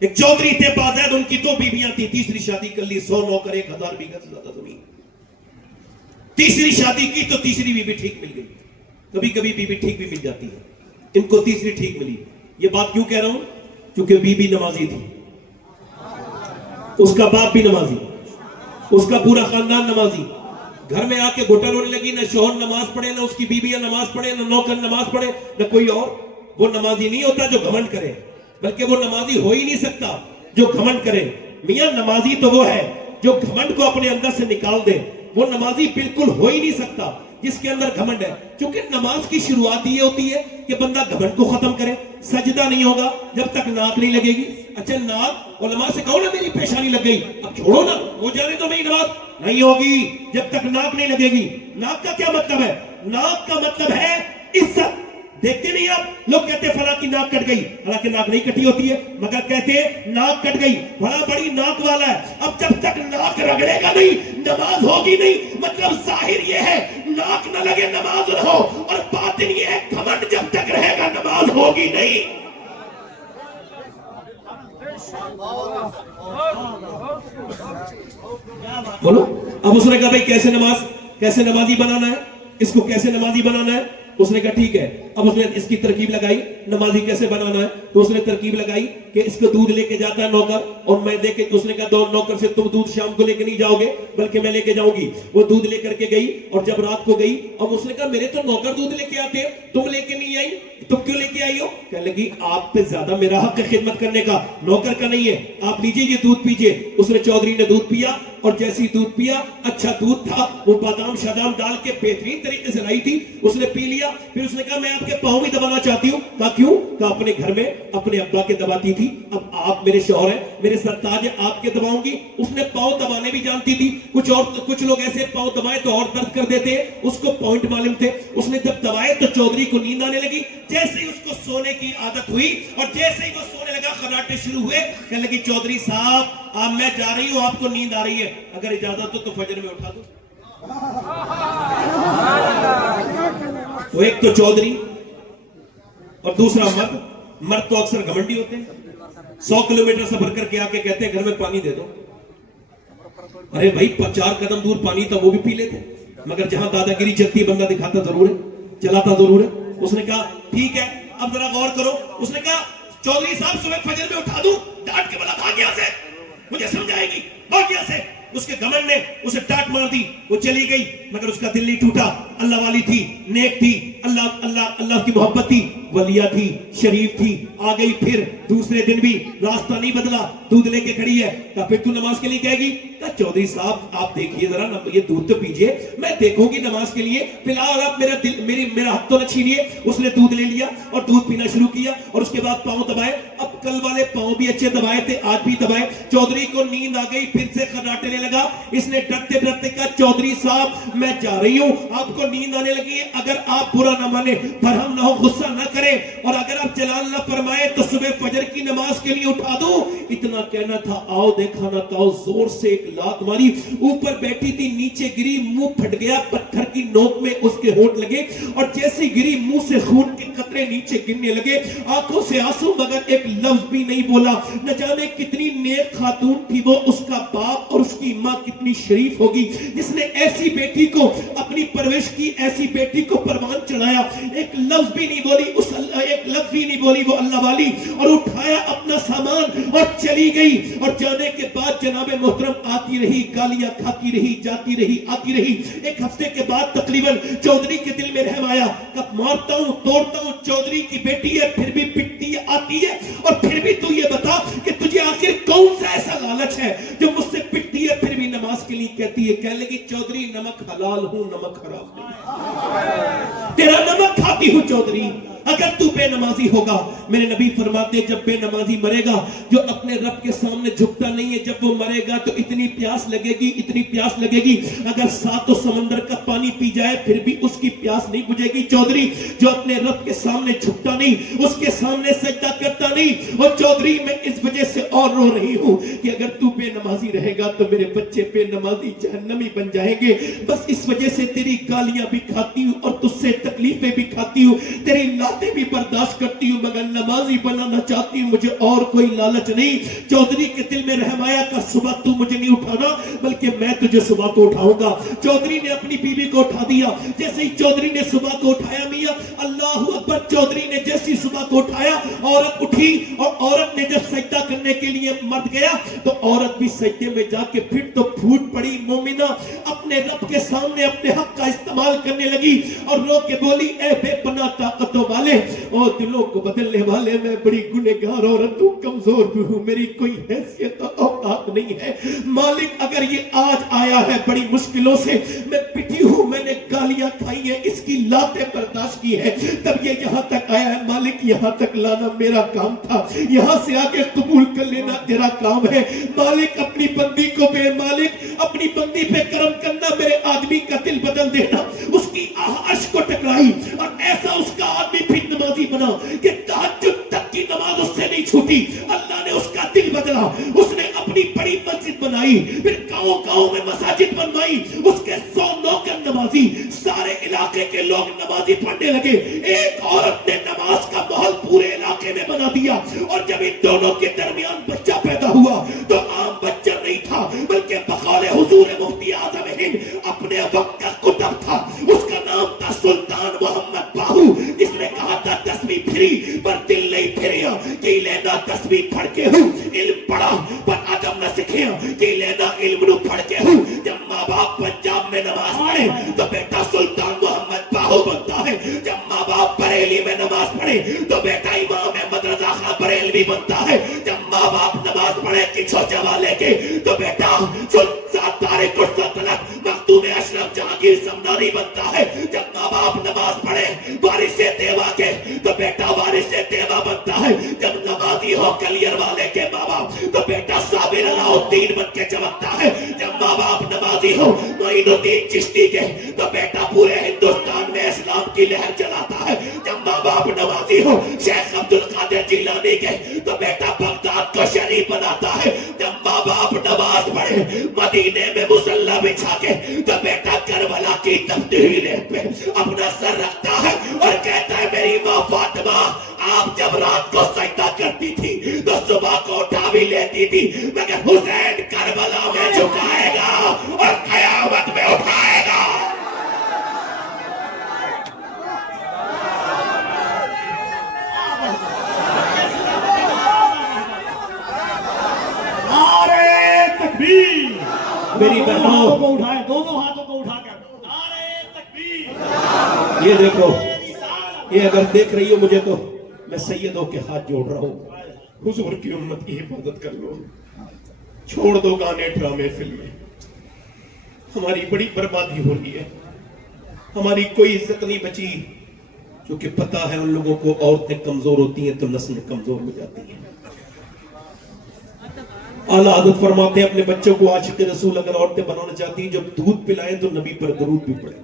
ایک چودھری تھے بازید، ان کی 2 بیویاں تھی، تیسری شادی کر لی، 100 نوکر، 1000 بیگھہ سے زیادہ زمین. تیسری شادی کی تو تیسری بیوی ٹھیک مل گئی. کبھی کبھی بیوی ٹھیک بھی مل جاتی ہے، ان کو تیسری ٹھیک ملی. یہ بات کیوں کہہ رہا ہوں؟ کیونکہ بیوی نمازی تھی، اس کا باپ بھی نمازی، اس کا پورا خاندان نمازی. گھر میں آ کے گھٹن ہونے لگی، نہ شوہر نماز پڑھے، نہ اس کی بیویاں نماز پڑھے، نہ نوکر نماز پڑھے، نہ کوئی اور. وہ نمازی نہیں ہوتا جو گھمنڈ کرے، بلکہ وہ نمازی ہو ہی نہیں سکتا جو گھمنڈ کرے. میاں نمازی تو وہ ہے جو گھمنڈ کو اپنے اندر سے نکال دے. وہ نمازی بالکل ہو ہی نہیں سکتا جس کے اندر گھمنڈ ہے. کیونکہ نماز کی شروعات یہ ہوتی ہے کہ بندہ گھمنڈ کو ختم کرے. سجدہ نہیں ہوگا جب تک ناک نہیں لگے گی. اچھا ناک، علماء سے کہو نا میری پیشانی لگ گئی، اب چھوڑو نا، ہو جانے تو میری نماز نہیں ہوگی جب تک ناک نہیں لگے گی. ناک کا کیا مطلب ہے؟ ناک کا مطلب ہے عزت. دیکھتے نہیں آپ لوگ کہتے ہیں فلاں کی ناک کٹ گئی، حالانکہ ناک نہیں کٹی ہوتی ہے، مگر کہتے ہیں ناک کٹ گئی، بڑا بڑی ناک والا ہے. اب جب تک ناک رگڑے گا نہیں نماز ہوگی نہیں. مطلب ظاہر یہ ہے ناک نہ لگے نماز نہ ہو، اور باطن یہ ہے گھمنڈ جب تک رہے گا نماز ہوگی نہیں. بولو. اب اس نے کہا بھائی کیسے نمازی بنانا ہے، اس کو کیسے نمازی بنانا ہے؟ اس نے کہا ٹھیک ہے. اب اس نے اس کی ترکیب لگائی نمازی کیسے بنانا ہے. تو اس نے ترکیب لگائی کہ اس کو دودھ لے کے جاتا ہے نوکر، اور میں دے کے، اس نے کہا 2 نوکر سے تم دودھ شام کو لے کے نہیں جاؤ گے بلکہ میں لے کے جاؤں گی. وہ دودھ لے کر کے گئی، اور جب رات کو گئی، اب اس نے کہا میرے تو نوکر دودھ لے کے آتے ہیں، تم لے کے نہیں آئی، تم کیوں لے کے آئی ہو؟ کہنے لگی آپ پہ زیادہ میرا حق ہے خدمت کرنے کا، نوکر کا نہیں ہے، آپ لیجئے یہ دودھ پیجئے. اس نے چودھری نے دودھ پیا، اور جیسی دودھ پیا، اچھا دودھ تھا، وہ بادام شادام ڈال کے بہترین طریقے سے لائی تھی، اس نے پی لیا. پھر اس نے کہا میں آپ کے پاؤں بھی دبانا چاہتی ہوں. کہا کیوں؟ کہا اپنے گھر میں اپنے ابا کے دباتی تھی، اب آپ میرے شوہر ہیں، میرے سرتاج ہیں، آپ کے دباؤں گی. اس نے پاؤں دبانے بھی جانتی تھی. کچھ لوگ ایسے پاؤں دبائے تو اور درد کر دیتے، اس کو پوائنٹ معلوم تھے. اس نے جب دبائے تو چودھری کو نیند آنے لگی. جیسے ہی اس کو سونے کی عادت ہوئی اور جیسے ہی وہ سونے لگا خراٹے شروع ہوئے. کہنے لگی چودھری صاحب اب میں جا رہی ہوں، آپ کو نیند آ رہی ہے، اگر اجازت ہو تو فجر میں اٹھا دو. وہ ایک تو چودھری اور دوسرا مرد تو اکثر گھمنڈی ہوتے ہیں. 100 کلومیٹر سفر کر کے آ کے کہتے ہیں گھر میں پانی دے دو. ارے بھائی 4 قدم دور پانی تھا وہ بھی پی لیتے، مگر جہاں دادا گیری چلتی ہے بندہ دکھاتا ضرور ہے، چلاتا ضرور ہے. اس نے کہا ٹھیک ہے اب ذرا غور کرو. اس نے کہا چودھری صاحب صبح فجر میں اٹھا دوں؟ ڈانٹ کے بولا بھاگ یہاں سے، مجھے سمجھائے گی، بھاگ یہاں سے. اس کے گھمنڈ نے اسے ڈانٹ مار دی، وہ چلی گئی، مگر اس کا دل نہیں ٹوٹا. اللہ والی تھی، نیک تھی، اللہ کی محبت تھی، ولیہ تھی، شریف تھی. آ گئی پھر دوسرے دن بھی راستہ نہیں بدلا، دودھ لے کے کھڑی ہے. کہا پھر تو نماز کے لیے کہے گی؟ کہا چودھری صاحب آپ دیکھیے ذرا یہ دودھ تو پیجئے، میں دیکھوں گی نماز کے لیے، فی الحال آپ میرا حق تو نہ چھینیے. اس نے دودھ لے لیا اور دودھ پینا شروع کیا، اور اس کے بعد پاؤں دبائے. اب کل والے پاؤں بھی اچھے دبائے تھے، آج بھی دبائے. چودھری کو نیند آ گئی، پھر سے خراٹنے لگا. اس نے ڈرتے ڈرتے کہا چودھری صاحب میں جا رہی ہوں، آپ کو نیند آنے لگی ہے، اگر آپ برا نہ مانے، برہم نہ ہو، غصہ نہ کریں، اور اگر آپ جلال نہ فرمائے تو صبح فجر کی نماز کے لیے اٹھا دوں. اتنا کہنا تھا، آؤ دیکھا نہ کہو، زور سے ایک لات ماری. اوپر بیٹھی تھی، نیچے گری، منہ پھٹ گیا، پتھر کی نوک میں اس کے ہونٹ لگے، اور جیسی گری منہ سے خون کے قطرے نیچے گرنے لگے، آنکھوں سے آنسو، مگر ایک لفظ بھی نہیں بولا. نہ جانے کتنی نیک خاتون تھی وہ، اس کا باپ اور اس کی ماں کتنی شریف ہوگی جس نے ایسی بیٹی کو اپنی پرورش کی، ایسی بیٹی کو پروان چڑھایا. ایک لفظ بھی نہیں بولی، ایک لفظ بھی نہیں بولی وہ اللہ والی، اور اٹھایا اپنا سامان اور چلی گئی. اور جانے کے بعد جناب محترم آتی رہی، گالیاں کھاتی رہی، جاتی رہی، آتی رہی. ایک ہفتے کے بعد تقریباً چودھری کے دل میں رحم آیا. کب مارتا ہوں توڑتا ہوں، چودھری کی بیٹی ہے، پھر بھی پٹتی آتی ہے، اور پھر بھی تو یہ بتا کہ تجھے آخر کون سا ایسا لالچ ہے جو مجھ سے پٹتی ہے پھر بھی نماز کے لیے کہتی ہے. کہنے لگی چودھری نمک حلال ہوں، نمک حرام نہیں، تیرا نمک کھاتی ہوں چودھری، اگر تو بے نمازی ہوگا. میرے نبی فرماتے جب بے نمازی مرے گا، جو اپنے رب کے سامنے جھکتا نہیں ہے، جب وہ مرے گا تو اتنی پیاس لگے گی، اتنی پیاس لگے گی، اگر 7 سمندر کا پانی پی جائے پھر بھی اس کی پیاس نہیں بجھے گی. چودھری جو اپنے رب کے سامنے جھکتا نہیں، اس کے سامنے سجدہ کرتا نہیں، اور چودھری میں اس وجہ سے اور رو رہی ہوں کہ اگر تو بے نمازی رہے گا تو میرے بچے بے نمازی جہنمی بن جائیں گے. بس اس وجہ سے تیری گالیاں بھی کھاتی ہوں اور تجھ سے تکلیفیں بھی کھاتی ہوں, تیری لاتیں بھی برداشت کرتی ہوں, مگر نمازی بنانا چاہتی ہوں, مجھے اور کوئی لالچ نہیں. چودھری کے دل میں رحم آیا کہ صبح تو مجھے نہیں اٹھانا بلکہ میں تجھے صبح کو اٹھاؤں گا. چودھری نے اپنی بیوی کو اٹھا دیا. جیسے ہی چودھری نے صبح کو اٹھایا, میاں اللہ اکبر, چودھری نے جیسی صبح کو اٹھایا, عورت اٹھی اور عورت نے جب سجدہ کرنے کے لیے مرد گیا تو عورت بھی سجدے میں جا کے پھر تو پھوٹ پڑی. مومنہ اپنے رب کے سامنے اپنے حق کا استعمال کرنے لگی اور رو کے بولی, اے بے پناہ طاقتوں والے اور دلوں کو بدلنے والے, میں بڑی گنہگار عورت ہوں, کمزور بھی ہوں, میری کوئی حیثیت اور اوقات نہیں ہے. مالک اگر یہ آج آیا ہے بڑی مشکلوں سے, میں پٹی ہوں, میں نے گالیاں کھائی ہیں, اس کی لاتیں برداشت کی ہے, تب یہ یہاں تک آیا ہے. مالک یہاں تک لانا میرا کام تھا, یہاں سے آگے قبول کر لینا تیرا کام ہے. مالک اپنی بندی کو بے, مالک اپنی بندی پہ کرم کرنا, میرے آدمی کا دل بدل دینا. اس کی عرش کو ٹکرائی اور ایسا اس کا آدمی پھر نمازی بنا کہ تہجد تک کی نماز اس سے نہیں چھوٹی. اللہ نے اس کا دل بدلا, اس نے اپنی بڑی مسجد بنائی, پھر گاؤں گاؤں میں مساجد بنوائی, اس کے 100 نوکر نمازی, سارے علاقے کے لوگ نمازی پڑھنے لگے. ایک عورت نے نماز کا ماحول پورے علاقے میں بنا دیا. اور جب ان دونوں کے درمیان بچہ پیدا ہوا تو عام بچہ نہیں تھا بلکہ بقول حضور مفتی اعظم ہند اپنے وقت کا کتب تھا. اس کا نام تھا سلطان محمد باہو, جس نے کہا تھا 10ویں پھری پر دل نہیں پھریا, کہ لینا 10ویں پڑھ کے ہوں, علم پڑھا پر ادب نہ سکھیا, کہ لینا علم نو پڑھ کے ہوں. جب ماں باپ پنجاب میں نماز پڑھے تو بیٹا سلطان محمد باہو بنتا ہے, جب ماں باپ بریلی میں نماز پڑھے تو بیٹا امام احمد رضا خان بریلوی بنتا ہے, جب ماں باپ نماز پڑھے کچھو جوالے کے تو بیٹا طارق السلطنت مختوم اشرف جہانگیر سمنانی بنتا ہے, جب ماں باپ نماز پڑھے وارث دیوا کے تو بیٹا وارث دیوا بنتا ہے, جب نمازی ہو کلیر والے کے ماں باپ تو بیٹا صابر علاء الدین بن کے چمکتا ہے, جب ماں باپ نمازی ہو معین الدین چشتی کے تو بیٹا پورے ہندوستان میں اسلام کی لہر چلاتا ہے, جب ماں باپ نمازی ہو شیخ عبد القادر جیلانی کے تو بیٹا بغداد کو شریف بناتا ہے, جب ماں باپ نماز پڑھے مدینے میں مصلی بچھا کے تو بیٹا کربلا کی تفتیل پہ اپنا سر رکھتا ہے اور کہتا ہے میری ماں فاطمہ آپ جب رات کو سجدہ کرتی تھی تو صبح کو اٹھا بھی لیتی تھی, مگر حسین کربلا میں جھکائے گا اور قیامت میں اٹھائے گا. میری بہنوں کو اٹھائے, دونوں ہاتھوں کو اٹھا کر نعرہ تکبیر. یہ دیکھو, یہ اگر دیکھ رہی ہو مجھے تو میں سیدوں کے ہاتھ جوڑ رہا ہوں, حضور کی امت کی حفاظت کر لو, چھوڑ دو گانے ڈرامے فلمیں. ہماری بڑی بربادی ہو رہی ہے, ہماری کوئی عزت نہیں بچی, کیونکہ پتا ہے ان لوگوں کو عورتیں کمزور ہوتی ہیں تو نسلیں کمزور ہو جاتی ہیں. اعلیٰ حضرت فرماتے ہیں اپنے بچوں کو عاشق رسول اگر عورتیں بنانا چاہتی ہیں جب دودھ پلائیں تو نبی پر درود بھی پڑھیں.